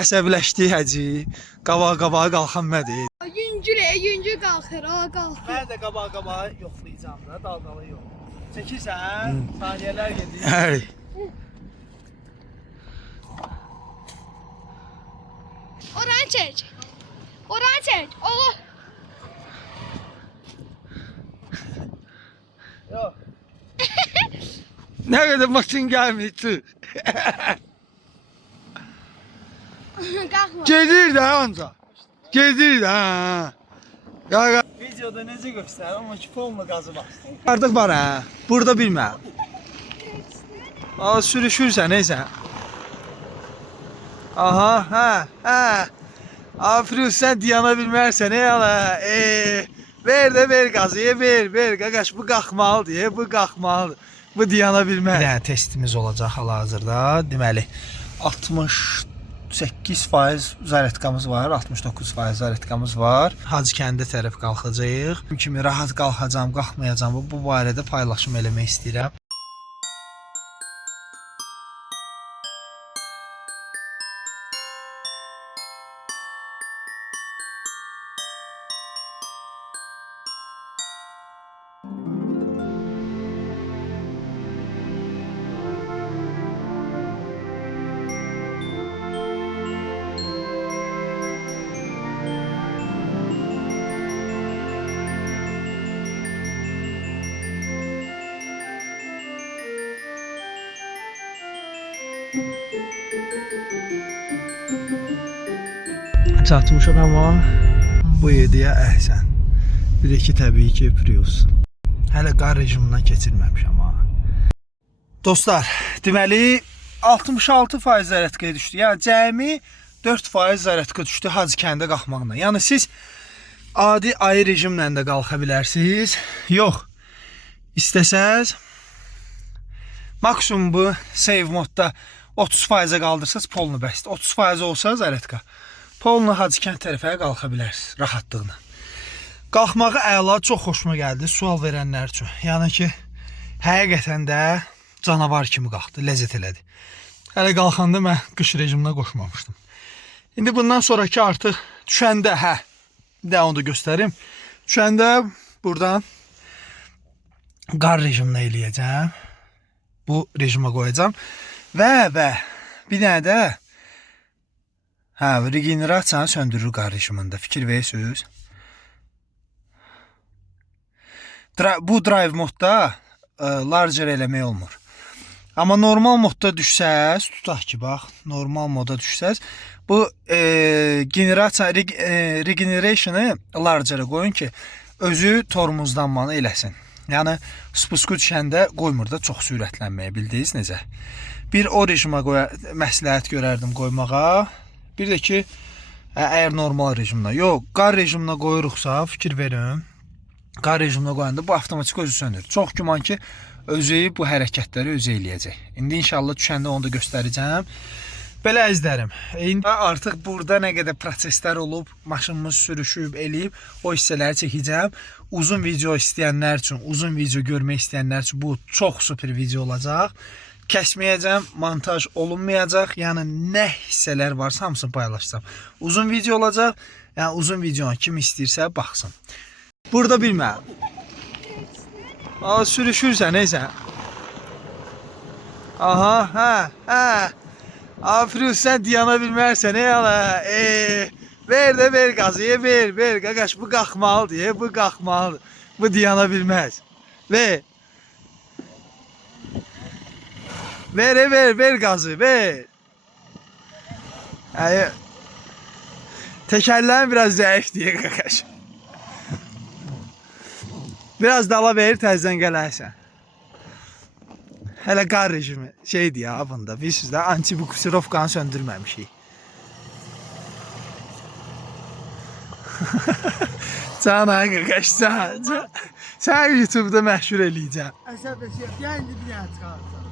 əsəbləşdi həci. Qabağa qalxan mədir. Yüngül qalxır, qalxır. Mən də qabağa yoxlayacağım da, daldalı yox. Çəkirsən, saniyələr gedir. Həri. Oranı çək. Oranı çək. Allah. Yox. Nə qədər maşın gəlməyəcək. Qalxma. Gedir də ancaq. Gedir də. Qaqa. Videoda necə göstərir, amma ki polnu qazı var. Artıq var hə. Burada bilmə. Sürüşürsən neysə. Aha, hə. Aferin sən diyana bilmərsən ey ala. Ver qazıya, ver. Qaqaş bu qalxmalıdır, bu qalxmalıdır. Bu diyana bilməz. Bir dənə testimiz olacaq hal-hazırda. Deməli 68% zaretkamız var, 69% zaretkamız var. Hacı kəndə tərəf qalxacağıq. Kimi rahat qalxacağam, qalxmayacağam bu barədə paylaşım eləmək istəyirəm. Çatmışıq amma bu yediyə əhsən. Bir də ki təbii ki Prius. Hələ qar rejiminə keçirməmişəm ha. Dostlar, deməli 66% zərətkaya düşdü. Yəni cəmi 4% zərətka düşdü Hacı kəndə qalxmaqla. Yəni siz adi ayı rejimlə də qalxa bilərsiniz. Yox. İstəsəz maksimum bu save modda 30%-ə qaldırsaz polnu bəsdir. 30% olsa zərətka polnu Hacı kənd tərəfə qalxa bilərsiniz rahatlıqla. Qalxmağı əla, çox xoşuma gəldi sual verənlər üçün. Yəni ki, həqiqətən də canavar kimi qalxdı, ləzzət elədi. Hələ qalxanda mən qış rejiminə qoşmamışdım. İndi bundan sonraki artıq düşəndə, bir də onu da göstərim. Düşəndə buradan qar rejiminə eləyəcəm. Bu rejimə qoyacam. Və bir dənə də regenerasiyanı söndürür qar rejimində. Fikir verirsiniz. Bu drive modda larger eləmək olmur. Amma normal modda düşsəz, tutaq ki, bax, normal moda düşsəz, bu regenerationu larger'a qoyun ki, özü tormozlanmanı eləsin. Yəni, spusku düşəndə qoymur da çox sürətlənməyə, bildiniz necə? Bir o rejimə məsləhət görərdim qoymağa. Bir də ki, əgər normal rejimdə, yox, qar rejiminə qoyuruqsa, fikir verin, qar rejiminə qoyanda bu avtomatik özü sönür. Çox güman ki, özü bu hərəkətləri özü eləyəcək. İndi inşallah düşəndə onu da göstərəcəm. Belə əzlərim. İndi artıq burada nə qədər proseslər olub, maşınımız sürüşüb, eləyib, o hissələri çəkəcəm. Uzun video istəyənlər üçün, uzun video görmək istəyənlər üçün bu çox super video olacaq. Kəsməyəcəm, montaj olunmayacaq. Yəni nə hissələr varsa hamısını paylaşacağım. Uzun video olacaq. Yəni uzun videonu kim istəyirsə baxsın. Burada bilmə. Sürüşürsən neysə. Aha, hə. Aferin sən diyana bilmərsən ey ala. Ver qazıya, ver. Qaqaş bu qalxmalıdır, bu qalxmalıdır. Bu diyana bilməz. Ver qazı, ver. Təkərlərin biraz zəif deyə qaqaş. Biraz dala verir, təzdən gələrsən. Hələ qar rejimi şeydir ya bunda. Bilirsiniz də antibuksirovkanı söndürməmişik. Can qaqaş, can. Sən YouTube'da məşhur eləyəcəm. Yəni bir dənə çıxarsan.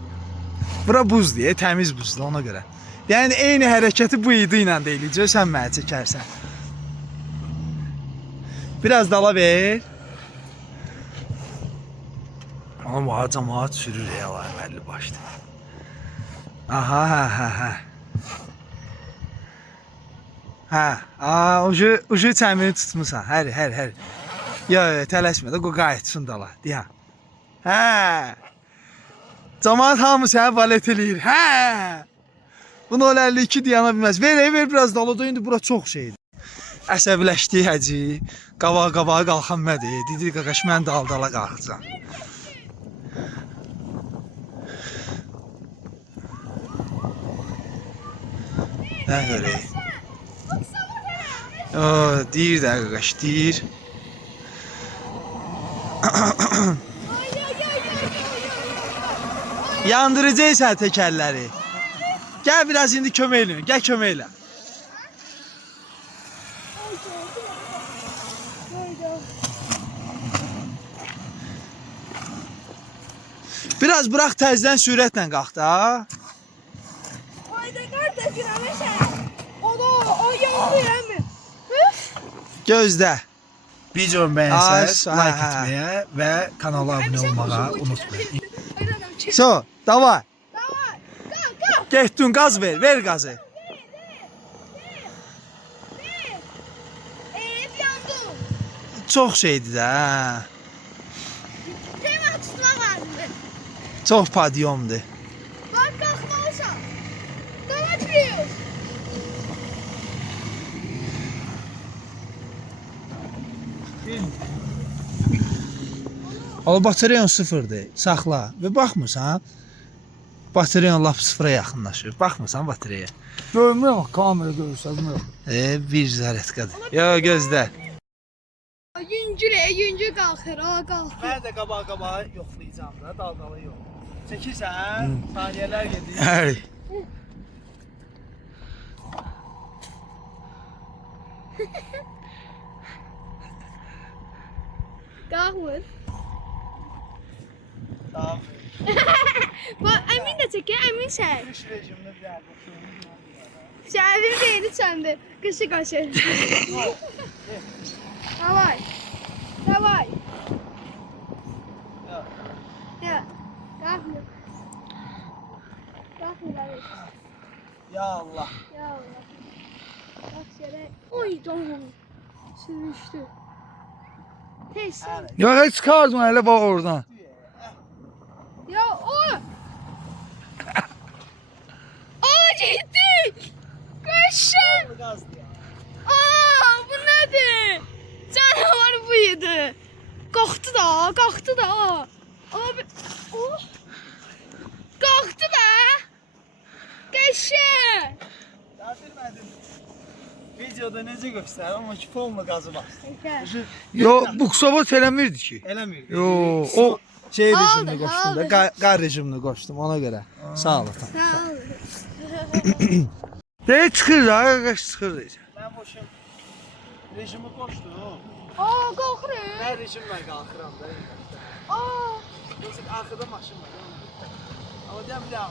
Bura buz deyə, təmiz buzdur ona görə. Yəni eyni hərəkəti bu idi ilə də eləyəcək, sən mənə çəkərsən. Biraz dala ver. Ama cemaat sürür ya var 50 başta. Aha. ucu çəmini tutmusan. Hər. Yo, tələsmə də, qoy qayıtsın dala. Deyə. Hə. Camaat hamı səni balet eləyir. Hə. Bunu 52 deyana bilməz. Ver biraz dala, indi bura çox şeydir. Əsəbləşdi həci. Qabağa qalxan mədi. Dedi qaqaş mən dala qalxacam. Nə görək? Deyir də qaqaş, deyir. Yandıracaqsan təkərləri. Gəl biraz indi kömək elə. Gəl kömək elə. Biraz bırak təzdən sürətlə qalx da. Hayda kardeş güneşe. O yandı mi? Gözlə. Videomu bəyənsəz, like etməyə və kanala abunə olmağa unutmayın. So, davay. Davay. Kalk. Getdin, qaz ver qazı. Hep yandım. Çox şeydir də. Hə. Hemen tutmak lazım. Çox padiyomdur. Bak kalkmalısın. Dava çıkıyoruz. Al batareyan sıfırdır. Saxla və baxmırsan. Batareyan lap sıfıra yaxınlaşır. Baxmırsan batareyaya. Görmüyor, kamera görürsən, Bir zərət qədər. Yo, gözlə. Yüngül kalkır. Kalkır. Mən də qabağa yoxlayacağım da, daldalı yox. Çəkirsən, saniyələr gedir. Hər. Kalkmır. Tamam. Bak Emin de çekiyor. Emin şey. Kış rejimini bir yerde Şəhərin deyini söndür. Qışı qaşır. Davay. Davay. Ya. Qalxmır. Qalxmır abi. Ya Allah. Ya Allah. Bak şöyle. Oy donum. Sürüştü. Tez sen. Yo, heç çıxardın elə bax oradan. Ya o. O gitti. Kaşın. Gazdı ya. Aa, bu nedir? Canavar buydu. Kalktı da. Abi, oh. Kalktı da. Kaşın. Dətirmədim. Videoda necə göstərir, amma ki, fonla qazı bastı. Yo, bu qısabat eləmirdi ki. Eləmir. Yo, o şey Aldı, rejimini qoşdum da, aldı. qar rejimini qoşdum ona görə. Sağ ol ata. Sağ ol. Deyə çıxır da, qaqaş çıxır deyəcəm. Mən boşum. Rejimi qoşdum. Aa, kalkırım. Mən rejimlə qalxıram da. Aa, Yoxsa arxada maşın var. Amma deyəm bir daha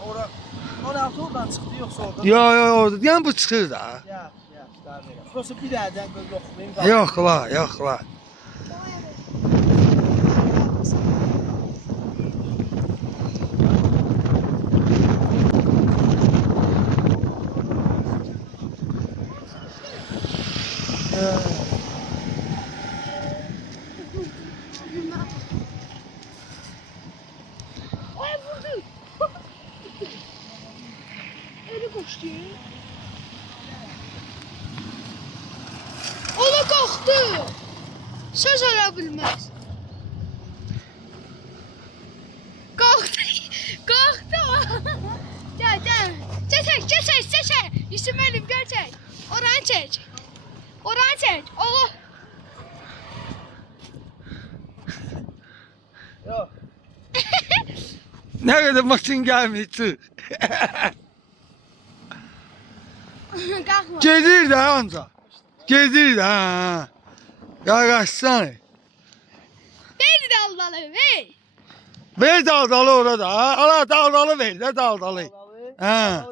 oradan çıxdı, yoxsa oradan. Yo, orada. Yəni bu çıxır da. Ya, daha belə. Yoxsa bir dərdən yoxlayım. Yox la. ay vurdu. Eli koştu. O da kalktı. Söz olabilmez. Kalktı. Gel. Çek. Yusuf Elim gerçek. Oran çek. Allah. Yox. Nə qədər maşın gəlmir, çıx. Kalkma. Gedir də ancaq. Gedir də. Qaqaşsan. Beni de Allah'ım hey. Ver daldalı orada. Ala daldalı ver də daldalı. Hə.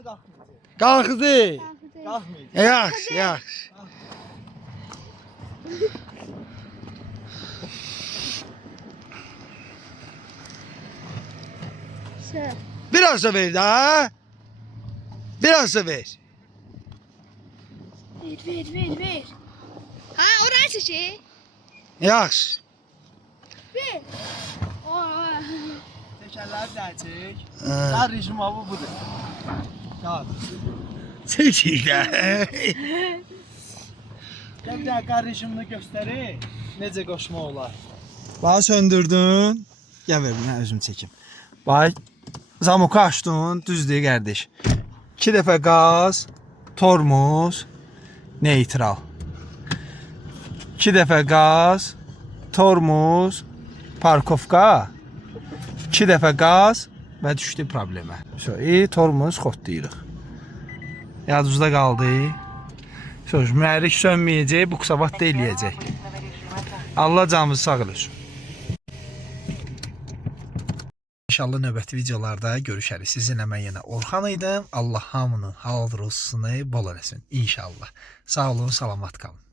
Qalxdı. Qalxmayacaq. Yaxşı. Şey. Biraz da ver də. Biraz da ver. Ver. Ha, oraya çekil. Yaxşı. Ver. Tekerləri də çək. Qar rejimi bu budur. Qar. Çəkirlər. Gəl bir də qar rejimini göstərir. Necə qoşma olar. Bax söndürdün. Gəl ver bunu özüm çəkim. Bax zamoku açdın, düzdür qardaş. 2 dəfə qaz, tormoz, neytral. 2 dəfə qaz, tormoz, parkovka. 2 dəfə qaz və düşdü problemə. Tormoz xotlayırıq. Yadınızda qaldı. Söz mühərrik sönməyəcək, bu qısabat da eləyəcək. Allah canımızı sağ eləsin. İnşallah növbəti videolarda görüşərik. Sizinlə mən yenə Orxan idim. Allah hamının hal-rızqını bol eləsin. İnşallah. Sağ olun, salamat qalın.